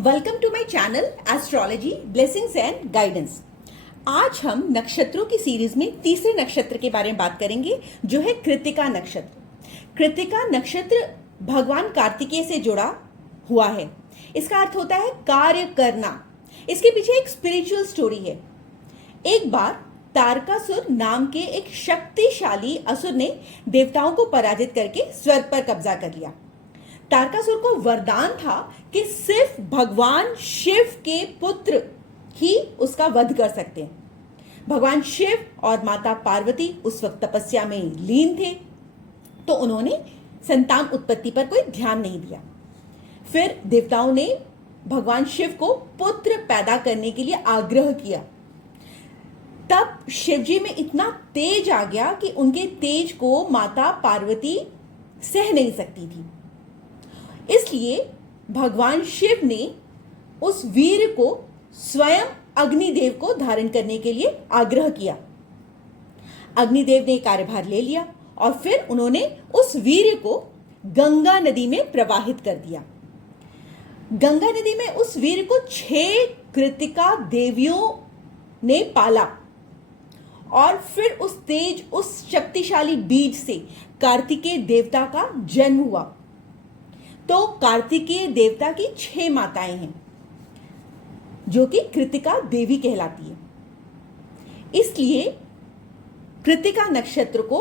Welcome to my channel astrology blessings and guidance. आज हम नक्षत्रों की सीरीज में तीसरे नक्षत्र के बारे में बात करेंगे जो है कृत्तिका नक्षत्र। कृत्तिका नक्षत्र भगवान कार्तिकेय से जुड़ा हुआ है। इसका अर्थ होता है कार्य करना। इसके पीछे एक स्पिरिचुअल स्टोरी है। एक बार तारकासुर नाम के एक शक्तिशाली असुर ने देवताओं को पराजित करके स्वर्ग पर कब्जा कर लिया। तारकासुर को वरदान था कि सिर्फ भगवान शिव के पुत्र ही उसका वध कर सकते हैं। भगवान शिव और माता पार्वती उस वक्त तपस्या में लीन थे, तो उन्होंने संतान उत्पत्ति पर कोई ध्यान नहीं दिया। फिर देवताओं ने भगवान शिव को पुत्र पैदा करने के लिए आग्रह किया। तब शिवजी में इतना तेज आ गया कि उनके तेज को माता पार्वती सह नहीं सकती थी। इसलिए भगवान शिव ने उस वीर को स्वयं अग्निदेव को धारण करने के लिए आग्रह किया। अग्निदेव ने कार्यभार ले लिया और फिर उन्होंने उस वीर को गंगा नदी में प्रवाहित कर दिया। गंगा नदी में उस वीर को 6 कृत्तिका देवियों ने पाला और फिर उस शक्तिशाली बीज से कार्तिकेय देवता का जन्म हुआ। तो कार्तिकेय देवता की 6 माताएं हैं जो कि कृत्तिका देवी कहलाती है। इसलिए कृत्तिका नक्षत्र को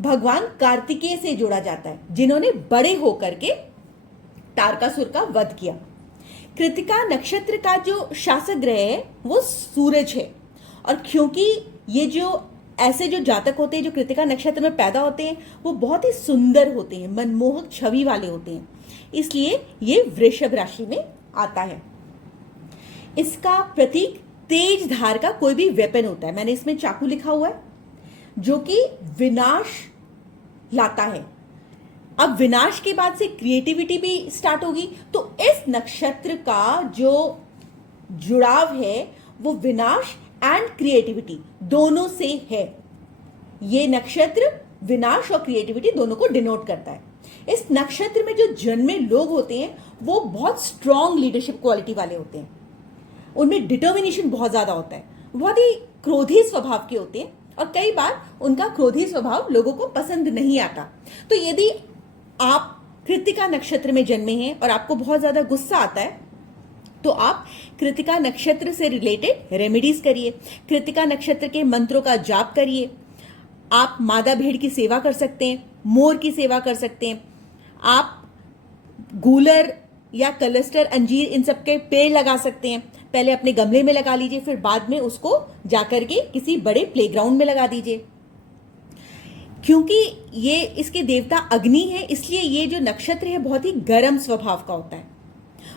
भगवान कार्तिकेय से जोड़ा जाता है, जिन्होंने बड़े होकर के तारकासुर का वध किया। कृत्तिका नक्षत्र का जो शासक ग्रह है वो सूरज है। और क्योंकि ये जो ऐसे जो जातक होते हैं जो कृत्तिका नक्षत्र में पैदा होते हैं वो बहुत ही सुंदर होते हैं, मनमोहक छवि वाले होते हैं, इसलिए ये वृषभ राशि में आता है। इसका प्रतीक तेज धार का कोई भी वेपन होता है। मैंने इसमें चाकू लिखा हुआ है जो कि विनाश लाता है। अब विनाश के बाद से क्रिएटिविटी भी स्टार्ट होगी, तो इस नक्षत्र का जो जुड़ाव है वो विनाश एंड क्रिएटिविटी दोनों से है। ये नक्षत्र विनाश और क्रिएटिविटी दोनों को डिनोट करता है। इस नक्षत्र में जो जन्मे लोग होते हैं वो बहुत स्ट्रॉन्ग लीडरशिप क्वालिटी वाले होते हैं। उनमें डिटर्मिनेशन बहुत ज्यादा होता है, बहुत ही क्रोधी स्वभाव के होते हैं और कई बार उनका क्रोधी स्वभाव लोगों को पसंद नहीं आता। तो यदि आप कृत्तिका नक्षत्र में जन्मे हैं और आपको बहुत ज्यादा गुस्सा आता है तो आप कृत्तिका नक्षत्र से रिलेटेड रेमेडीज करिए, कृत्तिका नक्षत्र के मंत्रों का जाप करिए। आप मादा भेड़ की सेवा कर सकते हैं, मोर की सेवा कर सकते हैं, आप गूलर या कलस्टर, अंजीर, इन सब के पेड़ लगा सकते हैं। पहले अपने गमले में लगा लीजिए, फिर बाद में उसको जाकर के किसी बड़े प्लेग्राउंड में लगा दीजिए। क्योंकि ये इसके देवता अग्नि है, इसलिए ये जो नक्षत्र है बहुत ही गर्म स्वभाव का होता है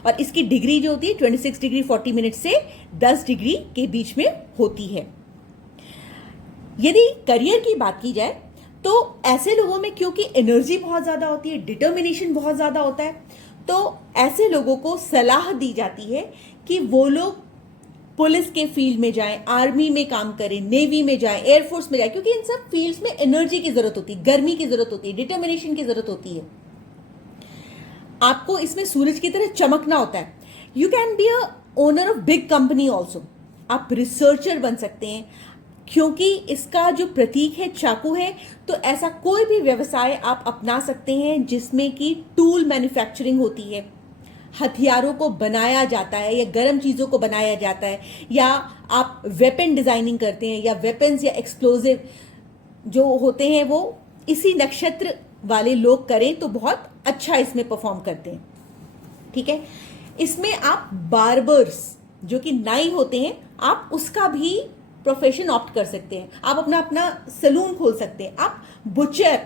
और इसकी डिग्री जो होती है 26 डिग्री 40 मिनट से 10 डिग्री के बीच में होती है। यदि करियर की बात की जाए तो ऐसे लोगों में क्योंकि एनर्जी बहुत ज्यादा होती है, डिटर्मिनेशन बहुत ज्यादा होता है, तो ऐसे लोगों को सलाह दी जाती है कि वो लोग पुलिस के फील्ड में जाएं, आर्मी में काम करें, नेवी में जाएं, एयरफोर्स में जाएं, क्योंकि इन सब फील्ड्स में एनर्जी की जरूरत होती है, गर्मी की जरूरत होती है, डिटर्मिनेशन की जरूरत होती है। आपको इसमें सूरज की तरह चमकना होता है। You can be a owner of big company also. आप रिसर्चर बन सकते हैं। क्योंकि इसका जो प्रतीक है चाकू है, तो ऐसा कोई भी व्यवसाय आप अपना सकते हैं जिसमें कि टूल मैन्युफैक्चरिंग होती है, हथियारों को बनाया जाता है या गर्म चीजों को बनाया जाता है, या आप वेपन डिजाइनिंग करते हैं या वेपन्स या एक्सप्लोजिव जो होते हैं वो इसी नक्षत्र वाले लोग करें तो बहुत अच्छा इसमें परफॉर्म करते हैं। ठीक है, इसमें आप बार्बर्स जो कि नाई होते हैं, आप उसका भी प्रोफेशन ऑप्ट कर सकते हैं। आप अपना सलून खोल सकते हैं। आप बुचर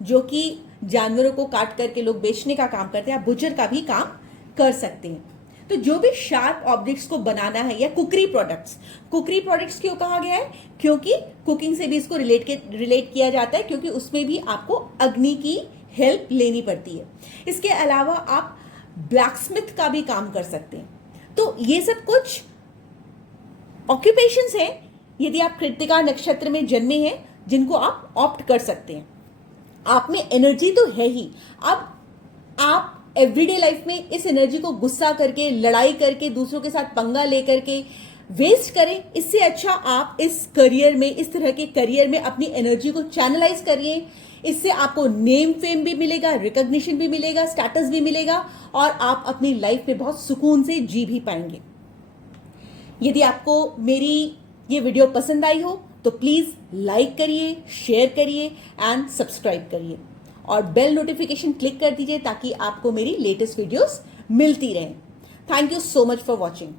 जो कि जानवरों को काट करके लोग बेचने का काम करते हैं, आप बुचर का भी काम कर सकते हैं। तो जो भी शार्प ऑब्जेक्ट्स को बनाना है, या कुकरी प्रोडक्ट्स क्यों कहा गया है? क्योंकि कुकिंग से भी इसको रिलेट किया जाता है, क्योंकि उसमें भी आपको अग्नि की हेल्प लेनी पड़ती है। इसके अलावा आप ब्लैकस्मिथ का भी काम कर सकते हैं। तो ये सब कुछ ऑक्यूपेशंस हैं यदि आप कृत्तिका नक्षत्र में जन्मे हैं जिनको आप ऑप्ट कर सकते हैं। आप में एनर्जी तो है ही। अब आप एवरीडे लाइफ में इस एनर्जी को गुस्सा करके, लड़ाई करके, दूसरों के साथ पंगा लेकर के वेस्ट करें। इससे अच्छा आप इस करियर में, इस तरह के करियर में अपनी एनर्जी को चैनलाइज करिए। इससे आपको नेम फेम भी मिलेगा, रिकॉग्निशन भी मिलेगा, स्टेटस भी मिलेगा और आप अपनी लाइफ में बहुत सुकून से जी भी पाएंगे। यदि आपको मेरी ये वीडियो पसंद आई हो तो प्लीज लाइक करिए, शेयर करिए एंड सब्सक्राइब करिए और बेल नोटिफिकेशन क्लिक कर दीजिए ताकि आपको मेरी लेटेस्ट वीडियोस मिलती रहें। Thank you so much for watching.